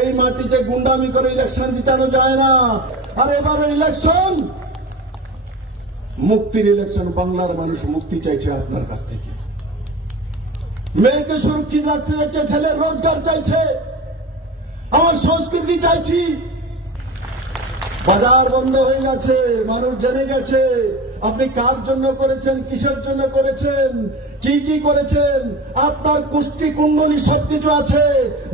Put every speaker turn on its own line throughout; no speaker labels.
এই মাটিতে গুন্ডামি করে ইলেকশন জিতানো যায় না। আর এবারের ইলেকশন মুক্তির ইলেকশন বাংলার মানুষ মুক্তি চাইছে আপনার কাছ থেকে। মেয়েকে সুরক্ষিত রাখতে চাইছে ছেলে রোজগার চাইছে। আমার সংস্কৃতি চাইছি। বাজার বন্ধ হয়ে গেছে, মানুষ জেনে গেছে। আপনি কার জন্য করেছেন, কিসের জন্য করেছেন? কি কি করেছেন? আপনার কুষ্টি কুণ্ডলী সবকিছু আছে।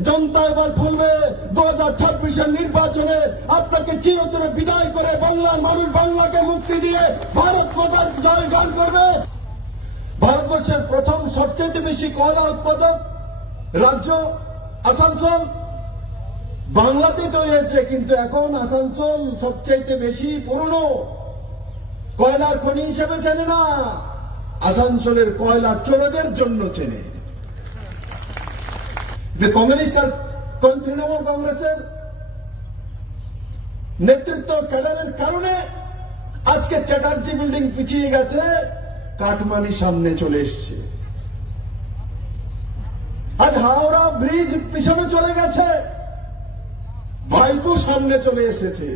জনতা এবার খুলবে। দু হাজার ছাব্বিশের নির্বাচনে আপনাকে চিরতরে বিদায় করে বাংলার মানুষ বাংলাকে মুক্তি দিয়ে ভারত মাতার জয় গান করবে। ভারতবর্ষের প্রথম সবচেয়ে বেশি কয়লা উৎপাদক রাজ্য? আসানসোল? বাংলাতে তৈরি হয়েছে, কিন্তু এখন আসানসোল সবচাইতে বেশি পুরনো। কয়লার খনি হিসেবে জানে না। আসানসোলের কয়লা চোরদের জন্য চেনে। কমিউনিস্ট আর কোন তৃণমূল কংগ্রেসের নেতৃত্ব ক্যাডারের কারণে আজকে চ্যাটার্জি বিল্ডিং পিছিয়ে গেছে কাঠমানি সামনে চলে এসছে। আজ হাওড়া ব্রিজ পিছনে চলে গেছে, ভাইপো সামনে চলে এসেছে।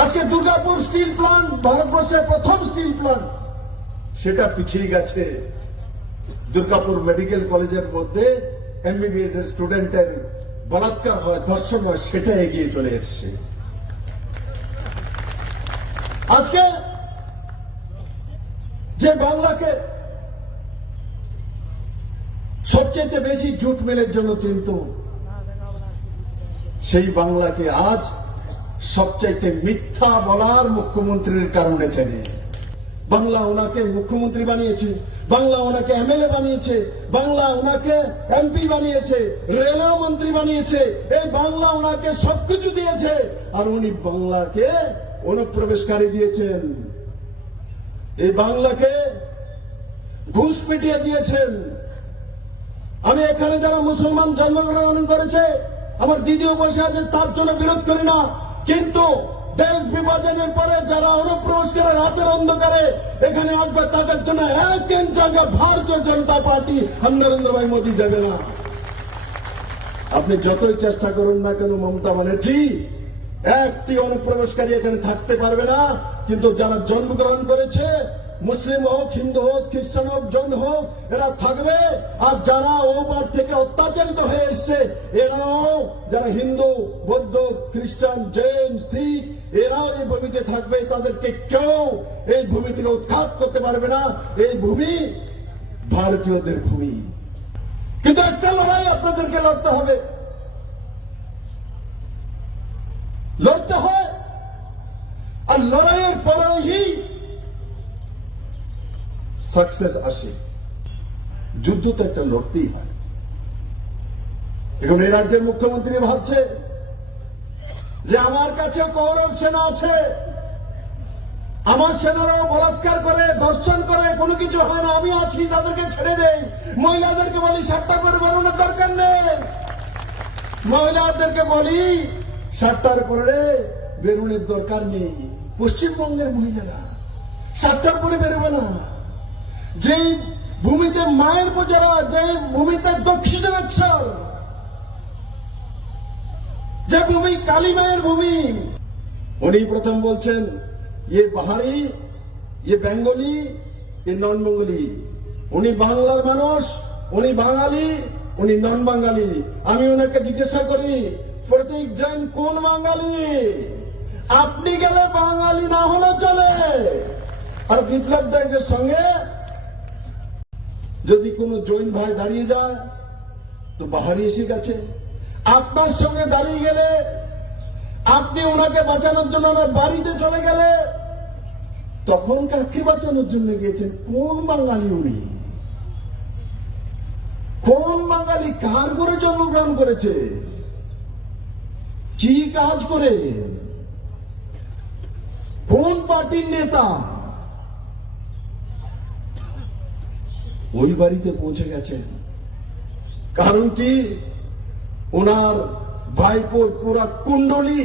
আজকে দুর্গাপুর স্টিল প্লান্ট ভারতবর্ষের প্রথম স্টিল প্লান্ট। সেটা পিছিয়ে গেছে। দুর্গাপুর মেডিকেল কলেজের মধ্যে এমবিবিএস এর স্টুডেন্টের বলাৎকার হয়, ধর্ষণ হয়, সেটা এগিয়ে চলে এসেছে। আজকে যে বাংলাকে সবচেয়ে বেশি জুট মিলের জন্য চিন্ত সেই বাংলাকে আজ সবচাইতে মিথ্যা বলার মুখ্যমন্ত্রীর কারণে চেনে। বাংলা ওনাকে মুখ্যমন্ত্রী বানিয়েছে, বাংলা ওনাকে এমএলএ বানিয়েছে, বাংলা ওনাকে এমপি বানিয়েছে রেল মন্ত্রী বানিয়েছে, এই বাংলা ওনাকে সবকিছু দিয়েছে, আর উনি বাংলাকে অনুপ্রবেশকারী দিয়েছেন। এই বাংলাকে ঘুষ পিটিয়ে দিয়েছেন। আমি এখানে যারা মুসলমান জন্মগ্রহণ করেছে, আমার দিদিও বসে আছে তার জন্য বিরোধ করি না। কিন্তু দেশ বিভাজনের পরে যারা অনুপ্রবেশ করে রাতের অন্ধকারে এখানে আসবে, তাদের জন্য এক জায়গা ভারতীয় জনতা পার্টি নরেন্দ্র ভাই মোদী যাবে না। আপনি যতই চেষ্টা করুন না কেন, মমতা ব্যানার্জি, একটি অনুপ্রবেশকারী এখানে থাকতে পারবে না, কিন্তু যারা জন্মগ্রহণ করেছে মুসলিম হোক, হিন্দু হোক, খ্রিস্টান হোক, জৈন হোক, এরা থাকবে। আর যারা ওপার থেকে অত্যাচারিত হয়ে এসছে, এরাও যারা হিন্দু, বৌদ্ধ, খ্রিস্টান, জৈন, শিখ, এরাও এই ভূমিতে থাকবে। তাদেরকে কেউ এই ভূমি থেকে উৎখাত করতে পারবে না। এই ভূমি ভারতীয়দের ভূমি। কিন্তু একটা লড়াই আপনাদেরকে লড়তে হবে। লড়তে হয়। আর লড়াইয়ের সাকসেস আসে। যুদ্ধ তো একটা লড়তেই হয়। এখন এই রাজ্যের মুখ্যমন্ত্রী ভাবছে যে আমার কাছে কৌরব সেনা আছে। আমার সেনারাও বলাৎকার করে, ধর্ষণ করে, কোনো কিছু হয় না। আমি আছি, তাদেরকে ছেড়ে দেই। মহিলাদেরকে বলি, সাতটা করে বেরোনোর দরকার নেই। মহিলাদেরকে বলি, সাতটার পরে বেরোনোর দরকার নেই। পশ্চিমবঙ্গের মহিলারা সাতটার পরে বেরোবে না। যে ভূমিতে মায়ের প্রজারা যে ভূমিতে দক্ষিণেশ্বর যে ভূমি কালী মায়ের ভূমি। উনি প্রথম বলছেন ইয়ে পাহাড়ি ইয়ে বেঙ্গলি ইয়ে নন বেঙ্গলি উনি বাংলার মানুষ, উনি বাঙালি, উনি নন বাঙালি আমি ওনাকে জিজ্ঞাসা করি, প্রতীক জৈন কোন বাঙালি? আপনি গেলে বাঙালি না হলে চলে। আর বিপ্লব দেবের সঙ্গে যদি কোনো জৈন ভাই দাঁড়িয়ে যায়, তো বাহারি এসে গেছে। আপনার সঙ্গে দাঁড়িয়ে গেলে, আপনি ওনাকে বাঁচানোর জন্য ওনার বাড়িতে চলে গেলে, তখন কাকে বাঁচানোর জন্য গিয়েছেন? কোন বাঙালি উনি? কোন বাঙালি কার করে জন্মগ্রহণ করেছে? কি কাজ করে? কোন পার্টির নেতা? ওই বাড়িতে পৌঁছে গেছেন কারণ কি? ওনার ভাইপোর পুরা কুণ্ডলি,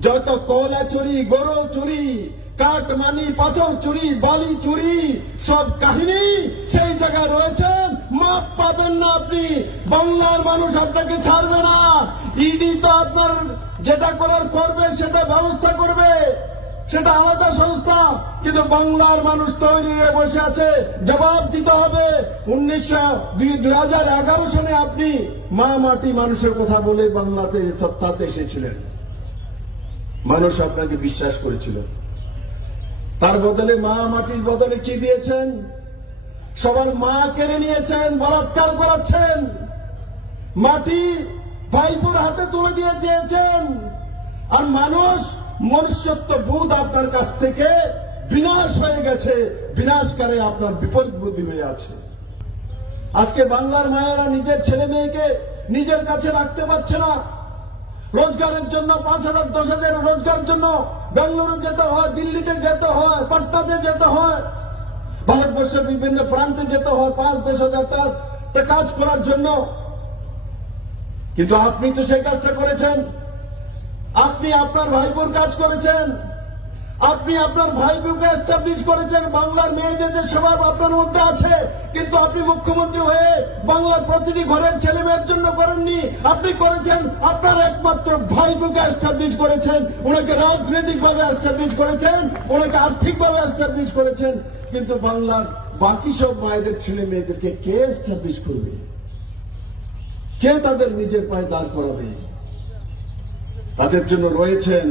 যত কয়লা চুরি, গরু চুরি, কাঠ মানি, পাথর চুরি, বালি চুরি, সব কাহিনী সেই জায়গায় রয়েছেন মাপ পাবেন না আপনি। বাংলার মানুষ আপনাকে ছাড়বে না। ইডি তো আপনার যেটা করার করবে, সেটা ব্যবস্থা করবে। সেটা আলাদা সংস্থা, কিন্তু বাংলার মানুষ তৈরি হয়ে বসে আছে। জবাব দিতে হবে, উনিশশো দুই হাজার এগারো সনে আপনি মা মাটি মানুষের কথা বলে বাংলাতে সত্তাতে এসেছিলেন। মানুষ আপনাকে বিশ্বাস করেছিল। তার বদলে মা মাটির বদলে কি দিয়েছেন? সবার মা কেড়ে নিয়েছেন, বলাৎকার করাচ্ছেন। মাটি ভাইপুর হাতে তুলে দিয়ে দিয়েছেন। আর মানুষ মনুষ্যত্ব বোধ আপনার কাছ থেকে বিনাশ হয়ে গেছে। বিনাশকারে আপনার বিপদ বুদ্ধি হয়ে আছে। আজকে বাংলার মায়েরা নিজের ছেলে মেয়েকে নিজের কাছে রাখতে পারছে না। রোজগারের জন্য পাঁচ হাজার, দশ হাজার রোজগারের জন্য বেঙ্গালুরু যেতে হয়, দিল্লিতে যেতে হয়, পাটনাতে যেতে হয়। ভারতবর্ষের বিভিন্ন প্রান্তে যেতে হয়, পাঁচ, দশ হাজার কাজ করার জন্য। কিন্তু আপনি তো সেই কাজটা করেছেন। আপনি আপনার ভাইপোর কাজ করেছেন। আপনি আপনার ভাইপোকে এস্টাবলিশ করেছেন। বাংলার মেয়েদের যে স্বভাব আপনার মধ্যে আছে। কিন্তু আপনি মুখ্যমন্ত্রী হয়ে বাংলার প্রতিটি ঘরের ছেলে মেয়ের জন্য করেননি। আপনি করেছেন আপনার একমাত্র ভাইপোকে এস্টাবলিশ করেছেন। ওনাকে রাজনৈতিক ভাবে এস্টাবলিশ করেছেন। ওনাকে আর্থিক ভাবে এস্টাবলিশ করেছেন। কিন্তু বাংলার বাকি সব মায়েদের ছেলে মেয়েদেরকে কে এস্টাবলিশ করবে? কে তাদের নিজের পায়ে দাঁড় করাবে? তাদের জন্য রয়েছেন।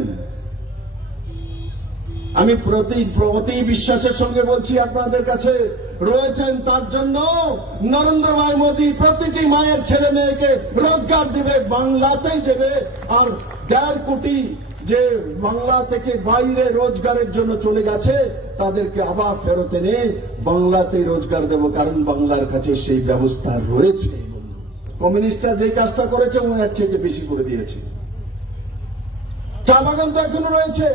আমি প্রতি প্রতি বিশ্বাসের সঙ্গে বলছি আপনাদের কাছে, রয়েছেন তার জন্য নরেন্দ্র ভাই মোদী। প্রতিটি মায়ের ছেলে মেয়েকে রোজগার দেবে, বাংলাতেই দেবে। আর দেড় কোটি যে বাংলা থেকে বাইরে রোজগারের জন্য চলে গেছে, তাদেরকে আবার ফেরত এনে বাংলাতে রোজগার দেব, কারণ বাংলার কাছে সেই ব্যবস্থা রয়েছে। কমিউনিস্টরা যে কাজটা করেছে, ওনার চেয়ে বেশি করে দিয়েছে। চা বাগান তো এখনও রয়েছে।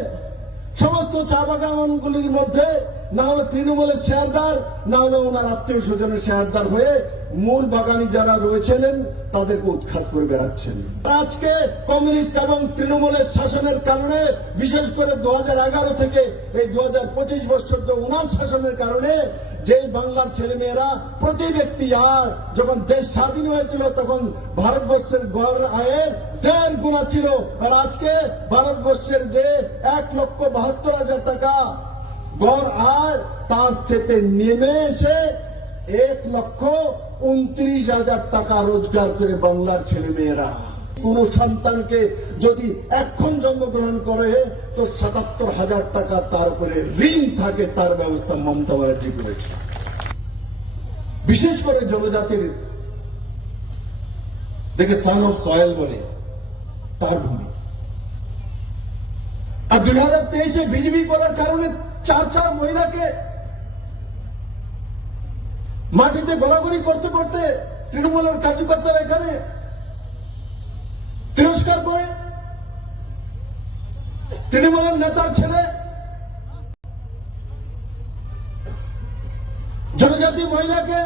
সমস্ত চা বাগানগুলির মধ্যে না তৃণমূলের শেয়ারদার, না ওনার আত্মীয় স্বজনের শেয়ারদার হয়ে মূল বাগানি যারা রয়েছিলেন তাদেরকে উৎখাত করে বেড়াচ্ছেন। আজকে কমিউনিস্ট এবং তৃণমূলের শাসনের কারণে, বিশেষ করে দু থেকে এই দু বছর ওনার শাসনের কারণে বাংলার ছেলে মেয়েরা প্রতি ব্যক্তি আর যখন দেশ স্বাধীন হয়েছিল, তখন ভারতবর্ষের গড় আয়ের দেড় গুণা ছিল। আর আজকে ভারতবর্ষের যে এক লক্ষ বাহাত্তর হাজার টাকা গড় আয় তার চেতে নেমে এসে এক লক্ষ উনত্রিশ হাজার টাকা রোজগার করে বাংলার ছেলে মেয়েরা। কোন সন্তানকে যদি এখন জন্মগ্রহণ করে, তো সাতাত্তর হাজার টাকা তার উপরে ঋণ থাকে, তার ব্যবস্থা মমতা ব্যানার্জি করেছে। বিশেষ করে জনজাতির, দেখে সান অফ সয়েল বলে, তার ভূমি। আর দুই হাজার তেইশে বিজেপি করার কারণে চার চার মহিলাকে মাটিতে গড়াগড়ি করতে করতে তৃণমূলের কার্যকর্তারা এখানে তিরস্কার করে। তৃণমূলের নেতার ছেলে জনজাতি মহিলাকে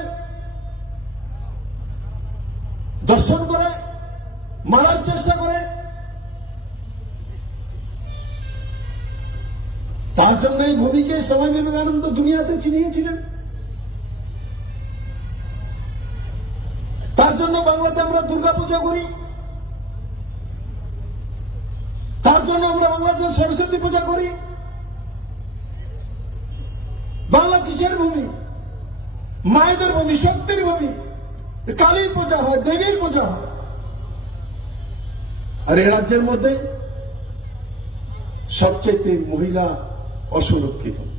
দর্শন করে, মারার চেষ্টা করে। তার জন্য এই ভূমিকে স্বামী বিবেকানন্দ দুনিয়াতে চিনিয়েছিলেন। তার জন্য বাংলাতে আমরা দুর্গা পূজা করি। তার জন্য আমরা বাংলাদেশ সরস্বতী পূজা করি। বাংলা কিসের ভূমি? মায়েদের ভূমি, শক্তির ভূমি। কালীর পূজা হয়, দেবীর পূজা হয়। আর এ রাজ্যের মধ্যে সবচেয়ে মহিলা অসুরক্ষিত।